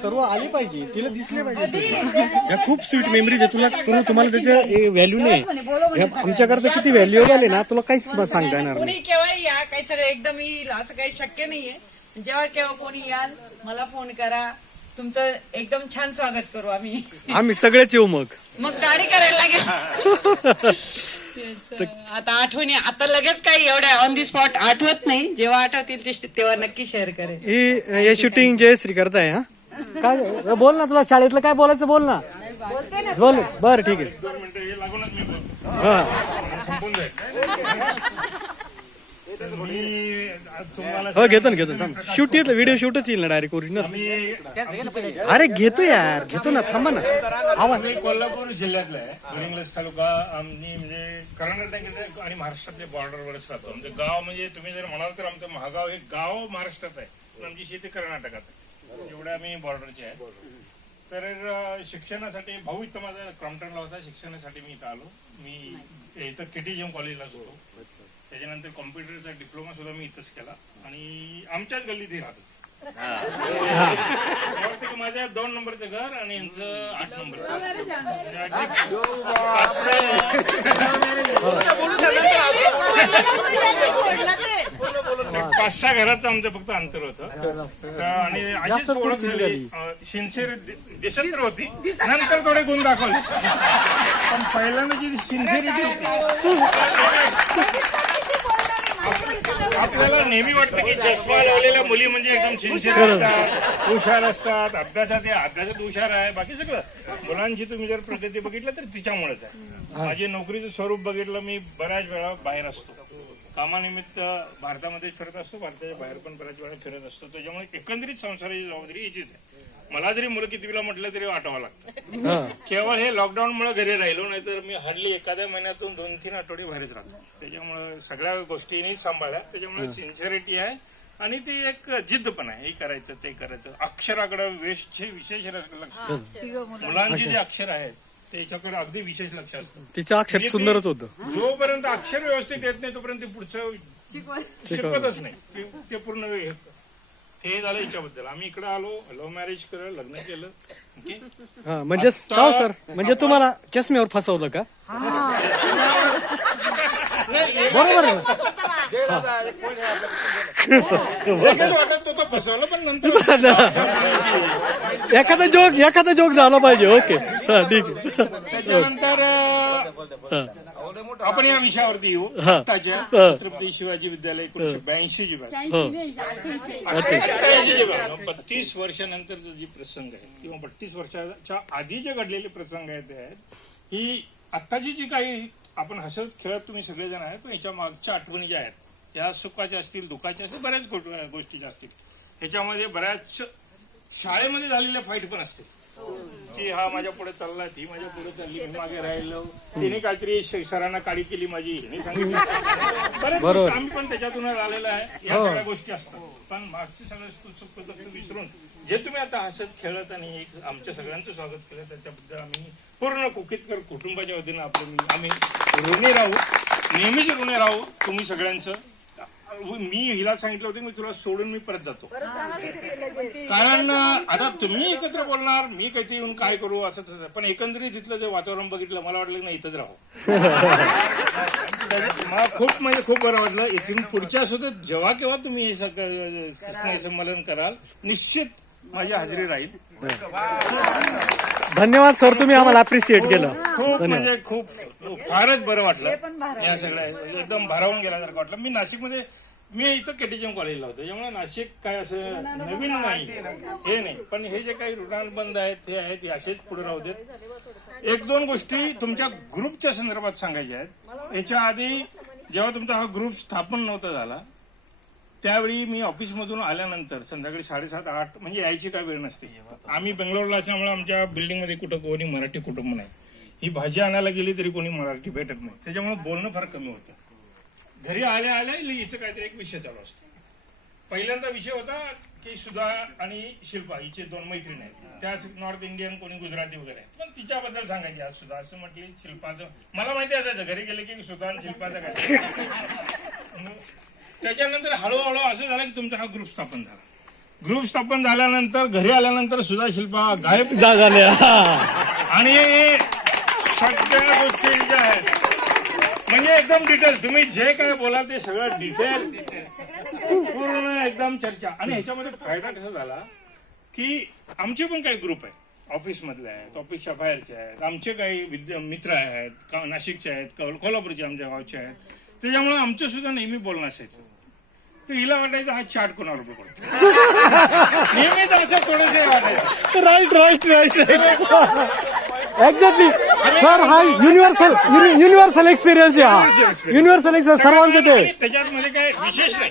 सर्व आले पाहिजे, तिला दिसले पाहिजे. या खूप स्वीट मेमरीज आहे. तुला तुम्हाला त्याचं व्हॅल्यू नाही. आमच्याकरता किती व्हॅल्यू आले ना, तुला काहीच सांगता येणार नाही. कोणी केव्हा या, काही सगळं एकदम येईल असं काही शक्य नाहीये. जेव्हा केव्हा कोणी याल मला फोन करा, तुमचं एकदम छान स्वागत करू आम्ही सगळेच येऊ. मग गाडी करायला लागेल. आता आठवणी आता लगेच काही एवढ्या ऑन दी स्पॉट आठवत नाही. जेव्हा आठवतील तेव्हा नक्की शेअर करेल. हे शूटिंग जयश्री करताय. हा काय बोल ना, तुला शाळेतलं काय बोलायचं बोल ना. बोल. बरं ठीक आहे. हो घेतो ना. शूट येतं, व्हिडिओ शूटच येईल ना डायरेक्ट ओरिजिनल. अरे घेतो यार, घेतो ना. थांबा ना. आवाज कोल्हापूर जिल्ह्यातला आहे, इंग्लिश तालुका. आम्ही म्हणजे कर्नाटक आणि महाराष्ट्रातल्या बॉर्डरवरच राहतो. आमचं गाव म्हणजे तुम्ही जर म्हणाल तर आमचं महागाव हे गाव महाराष्ट्रात आहे, पण आमची शेती कर्नाटकात आहे. एवढ्या आम्ही बॉर्डरचे आहे. तर शिक्षणासाठी भाऊ इथं माझा क्रॉम्प्टनला होता. शिक्षणासाठी मी इथं आलो. मी इथं KTGM कॉलेजला होतो. त्याच्यानंतर कॉम्प्युटरचा डिप्लोमा सुद्धा मी इथंच केला आणि आमच्याच गल्लीत राहतो. माझ्या 2 नंबरचं घर आणि यांचं 8 नंबरचं. 5-6 घराचं आमचं फक्त अंतर होतं. आणि अशीच ओळख झाली. सिन्सिअर दिसत तर होती, नंतर थोडे गुण दाखवले. पण पहिल्यांदा जी सिन्सिअरिटी होती, आपल्याला नेहमी वाटतं की चष्मा लावलेल्या मुली म्हणजे एकदम सिन्सिअर असतात, हुशार असतात, अभ्यासात हुशार आहे. बाकी सगळं मुलांची तुम्ही जर प्रगती बघितलं तर तिच्यामुळेच आहे. माझे नोकरीचं स्वरूप बघितलं, मी बऱ्याच वेळा बाहेर असतो. कामानिमित्त भारतामध्ये फिरत असतो, भारताच्या बाहेर पण बऱ्याच वेळा फिरत असतो. त्याच्यामुळे एकंदरीत संसाराची जबाबदारी याचीच आहे. मला जरी मुलं कितवीला म्हटलं तरी आठवावं लागतं. केवळ हे लॉकडाऊनमुळे घरी राहिलो, नाहीतर मी हार्डली एखाद्या महिन्यातून 2-3 आठवडे बाहेरच राहतो. त्याच्यामुळे सगळ्या गोष्टी सांभाळल्या. त्याच्यामुळे सिन्सिअरिटी आहे आणि ती एक जिद्द पण आहे. हे करायचं ते करायचं. अक्षराकडे विशेष लक्ष. मुलांची जे अक्षर आहेत त्याच्याकडे अगदी विशेष लक्ष असतं. तिचं अक्षर सुंदरच होतं. जोपर्यंत अक्षर व्यवस्थित येत नाही तोपर्यंत पुढचं शिकवतच नाही. ते पूर्ण हे झालं याच्याबद्दल. आम्ही इकडे आलो, लव्ह मॅरेज केलं, लग्न केलं. म्हणजे का सर, म्हणजे तुम्हाला चष्म्यावर फसवलं का? बरोबर आहे. फसवलं पण नंतर एखादा जोक झाला पाहिजे. ओके ठीक आहे. त्याच्यानंतर आपण या विषयावरती येऊ. आताच्या छत्रपती शिवाजी विद्यालय 1982 ची बॅच, 32 वर्षानंतरचा जी प्रसंग आहे किंवा 32 वर्षाच्या आधी जे घडलेले प्रसंग आहेत ते आहेत. ही आत्ताची जी काही आपण हसत खेळत तुम्ही सगळेजण आहेत, पण याच्या मागच्या आठवणी ज्या आहेत त्या सुखाच्या असतील, दुःखाच्या असतील, बऱ्याच गोष्टी असतील. ह्याच्यामध्ये बऱ्याच शाळेमध्ये झालेल्या फाईट पण असतील की हा माझ्या पुढे चालला, ती माझ्या पुढे चालली, मी मागे राहिलो, तिने काहीतरी सरांना काळी केली माझी, हिने सांगितलं. बरोबर, आम्ही पण त्याच्यातून आलेला आहे. या सगळ्या गोष्टी असतात. पण मागची सगळं सुख विसरून जे तुम्ही आता हसत खेळत आणि आमच्या सगळ्यांचं स्वागत केलं त्याच्याबद्दल आम्ही पूर्ण कोकितकर कुटुंबाच्या वतीनं आम्ही ऋणी राहू, नेहमीच ऋणी राहू तुम्ही सगळ्यांचं. मी हिला सांगितलं होतं मी तुला सोडून मी परत जातो, कारण आता तुम्ही एकत्र बोलणार, मी काहीतरी येऊन काय करू असं तसं. पण एकंदरीत तिथलं जे वातावरण बघितलं मला वाटलं नाही इथंच राहू. मला खूप म्हणजे खूप बरं वाटलं. इथून पुढच्या सुद्धा जेव्हा केव्हा तुम्ही हे सगळं स्नेहसंमेलन कराल निश्चित माझी हजेरी राहील. धन्यवाद सर, तुम्ही आम्हाला अप्रिशिएट केलं. खूप म्हणजे खूप फारच बरं वाटलं. या सगळ्या एकदम भारावून गेल्यासारखं वाटलं. मी नाशिकमध्ये मी इथं KTGM कॉलेजला होतो, त्याच्यामुळे नाशिक काय असं नवीन नाही हे नाही. पण हे जे काही ऋणानुबंध आहेत हे आहेत हे असेच पुढे राहू देत. 1-2 गोष्टी तुमच्या ग्रुपच्या संदर्भात सांगायच्या आहेत. याच्या आधी जेव्हा तुमचा हा ग्रुप स्थापन नव्हता झाला त्यावेळी मी ऑफिसमधून आल्यानंतर संध्याकाळी 7:30-8 म्हणजे यायची काय वेळ नसते. आम्ही बेंगलोरला असल्यामुळे आमच्या बिल्डिंगमध्ये कुठं कोणी मराठी कुटुंब नाही. ही भाजी आणायला गेली तरी कोणी मराठी भेटत नाही, त्याच्यामुळे बोलणं फार कमी होतं. घरी आल्या हिचं काहीतरी एक विषय चालू असतो. पहिल्यांदा विषय होता की सुधा आणि शिल्पा हिचे 2 मैत्रिणी आहेत, त्या नॉर्थ इंडियन कोणी गुजराती वगैरे आहेत, पण तिच्याबद्दल सांगायची आज सुद्धा असं म्हटली शिल्पाचं मला माहिती असायचं घरी गेले की सुधा आणि शिल्पाचं काय. त्याच्यानंतर हळूहळू असं झालं की तुमचा हा ग्रुप स्थापन झाला. ग्रुप स्थापन झाल्यानंतर घरी आल्यानंतर सुधा शिल्पा गायब झाल्या. आणि सगळ्या गोष्टी ज्या आहेत म्हणजे एकदम डिटेल तुम्ही जे काय बोला ते सगळं डिटेल पूर्ण एकदम चर्चा. आणि ह्याच्यामध्ये फायदा कसा झाला की आमचे पण काही ग्रुप आहेत, ऑफिस मधले आहेत, ऑफिसच्या बाहेरचे आहेत, आमचे काही मित्र आहेत, नाशिकचे आहेत, कोल्हापूरचे आमच्या गावचे आहेत, त्याच्यामुळे आमचं सुद्धा नेहमी बोलणं असायचं. तर हिला वाटायचं हा चाट कोणावर पडतो नेहमीच असं थोडंसं वाटायचं. Right exactly sir. हा युनिव्हर्सल एक्सपिरियन्स आहे, हा युनिव्हर्सल एक्सपिरियन्स सर्वांचं ते. आणि त्याच्यात मध्ये काय विशेष नाही.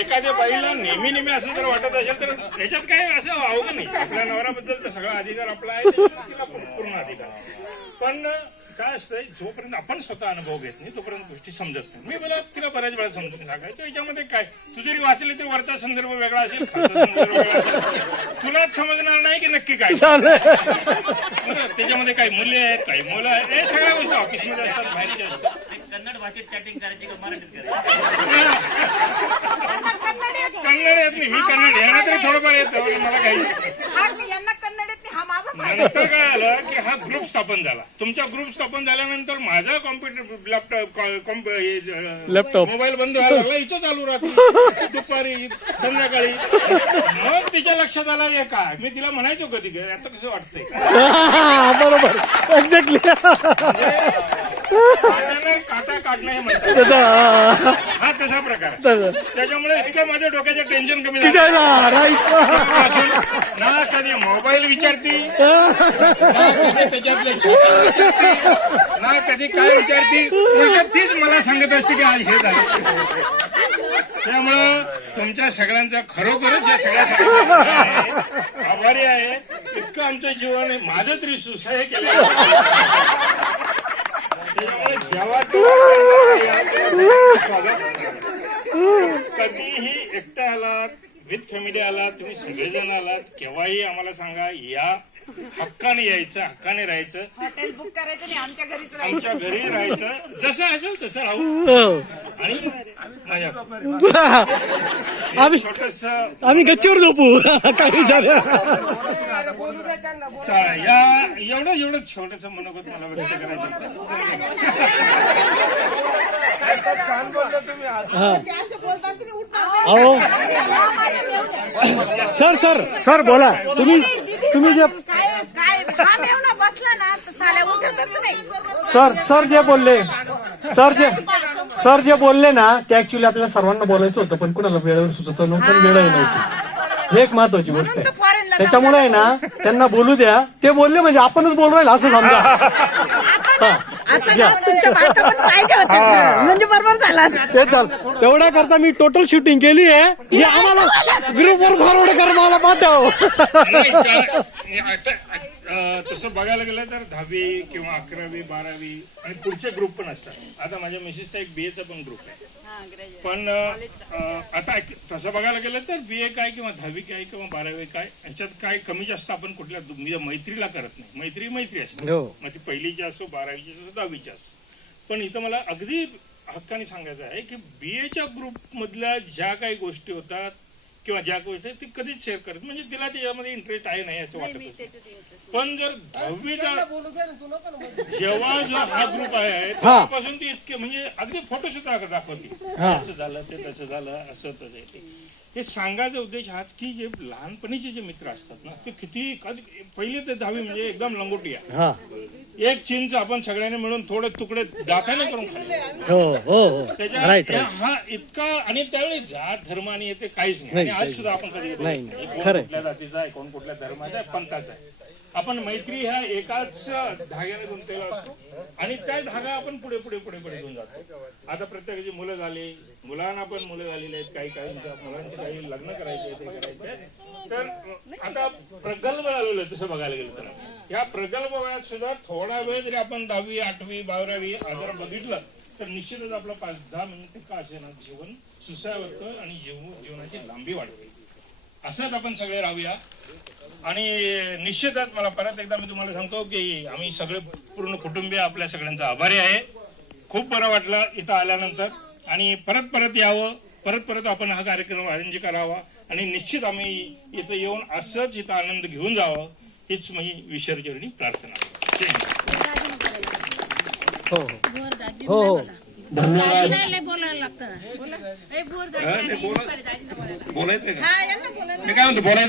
एखाद्या बाईला नेहमी असं जर वाटत असेल तर त्याच्यात काय असं अवघड नाही. आपल्या नवऱ्याबद्दलचा सगळा अधिकार आपला आहे, तिला पूर्ण अधिकार. पण काय असतंय जोपर्यंत आपण स्वतः अनुभव घेत नाही तोपर्यंत गोष्टी समजत नाही. मी मला तिला बऱ्याच वेळा समजून सांगायचं याच्यामध्ये काय तू जरी वाचले ते वरचा संदर्भ वेगळा असेल, खालचा संदर्भ वेगळा असेल, तुलाच समजणार नाही की नक्की काय. त्याच्यामध्ये काही मूल्य आहेत, काही मुलं आहेत, हे सगळ्या गोष्टी ऑफिसमध्ये असतात, बाहेरचे असतात. कन्नड भाषेत चॅटिंग करायची का मराठीत कन्नड येत नाही, मी कन्नड यांना तरी थोडंफार येतं, मला काही नंतर काय आलं की हा ग्रुप स्थापन झाला. तुमचा ग्रुप स्थापन झाल्यानंतर माझा कॉम्प्युटर लॅपटॉप मोबाईल बंद व्हायला लागला, हिचं चालू राहते दुपारी संध्याकाळी. मग तिच्या लक्षात आला हे काय. मी तिला म्हणायचो कधी आता कसं वाटतंय बरोबर एक्झॅक्टली काटा काढणं हे म्हणतात, हा तसा प्रकार. त्याच्यामुळे इतकं माझ्या डोक्याचं टेन्शन कमी झालं. ना कधी मोबाईल विचारती ना कधी काय विचारती, तीच मला सांगत असते की आज हे झालं. त्यामुळं तुमच्या सगळ्यांचा खरोखरच या सगळ्या आभारी आहे. इतकं आमचं जीवन आहे, माझं तरी सुसह्य केलं. जेव्हा कधीही एकटा आलात, विथ फॅमिली आलात, तुम्ही सगळेजण आलात, केव्हाही आम्हाला सांगा, या हक्काने यायचं, हक्काने राहायचं, हॉटेल बुक करायचं नाही, आमच्या घरीच आमच्या घरी राहायचं, जसं असेल तसं राहू. आणि छोटस आम्ही गच्चीवर झोपू काय विचार. एवढं छोटस मनोगत मला व्यक्त करायचं. अहो सर सर सर बोला. तुम्ही जे बसला ना साल्या उठतच नाही. सर जे बोलले ना ते ऍक्च्युली आपल्याला सर्वांना बोलायचं होतं, पण कुणाला वेळेवर सुचत नव्हतं, वेळही नव्हती. हे एक महत्वाची गोष्ट आहे. त्याच्यामुळे आहे ना त्यांना बोलू द्या. ते बोलले म्हणजे आपणच बोल राहील असं समजा. म्हणजे बरोबर झाला. ते चाल तेवढ्या करता मी टोटल शूटिंग केली आहे. हे आम्हाला ग्रुपवर फॉरवर्ड कर, मला पाठव. तसं बघायला गेलं तर 10वी किंवा 11वी 12वी आणि पुढचे ग्रुप पण असतात. आता माझ्या मिसेसचा एक बीएचा पण ग्रुप आहे. पण आता तसं बघायला गेलं तर बीए काय किंवा 10वी काय किंवा 12वी काय ह्याच्यात काय कमी जास्त आपण कुठल्या मैत्रीला करत नाही. मैत्री असते, मग ती पहिलीची असो, 12वीची असो, 10वीची असो. पण इथं मला अगदी हक्काने सांगायचं आहे की बीएच्या ग्रुप मधल्या ज्या काही गोष्टी होतात किंवा ज्या गोष्टी ती कधीच शेअर करत, म्हणजे तिला त्याच्यामध्ये इंटरेस्ट आहे नाही असं वाटत. पण जर 10वीचा जेव्हा जो हा ग्रुप आहे त्यापासून ती इतके म्हणजे अगदी फोटो सुद्धा दाखवते, असं झालं ते तसं झालं असं तसं. हे सांगायचा उद्देश हाच की जे लहानपणीचे जे मित्र असतात ना ते किती पहिले ते 10वी म्हणजे एकदम लंगोटी आहे. एक चिंच आपण सगळ्यांनी मिळून थोडे तुकडे दाताने करून खाल्ले. त्याच्या हा इतका. आणि त्यावेळी जात धर्म आणि येते काहीच नाही. आणि आज सुद्धा आपण कधी कोण कुठल्या जातीचा आहे, कोण कुठल्या धर्माचा आहे, पंथाचा आहे. आपण मैत्री ह्या एकाच धाग्याने गुंतलेला असतो आणि त्या धागा आपण पुढे पुढे पुढे पुढे घेऊन जातो. आता प्रत्येकाची मुलं झाली, मुलांना पण मुलं झालेली आहेत, काही मुलांची काही लग्न करायचे ते करायचे. तर आता प्रगल्भ झालेलं आहे तसं बघायला गेलं तर या प्रगल्भ वयात सुद्धा थोडा वेळ जरी आपण 10वी 8वी 12वी जर बघितलं तर निश्चितच आपला 5-10 मिनिटे का असेना जीवन सुसावतं आणि जीवनाची लांबी वाढते. असंच आपण सगळे राहूया. आणि निश्चितच मला परत एकदा मी तुम्हाला सांगतो की आम्ही सगळे पूर्ण कुटुंबीय आपल्या सगळ्यांचा आभारी आहे. खूप बरं वाटलं इथं आल्यानंतर आणि परत यावं, परत आपण हा कार्यक्रम अरेंज करावा आणि निश्चित आम्ही इथं येऊन असंच इथं आनंद घेऊन जावं हीच मी विश्वचरणी प्रार्थना. जय हिंद. हो हो हो धन्यवाद. बोलायचं मी काय म्हणतो बोलायचं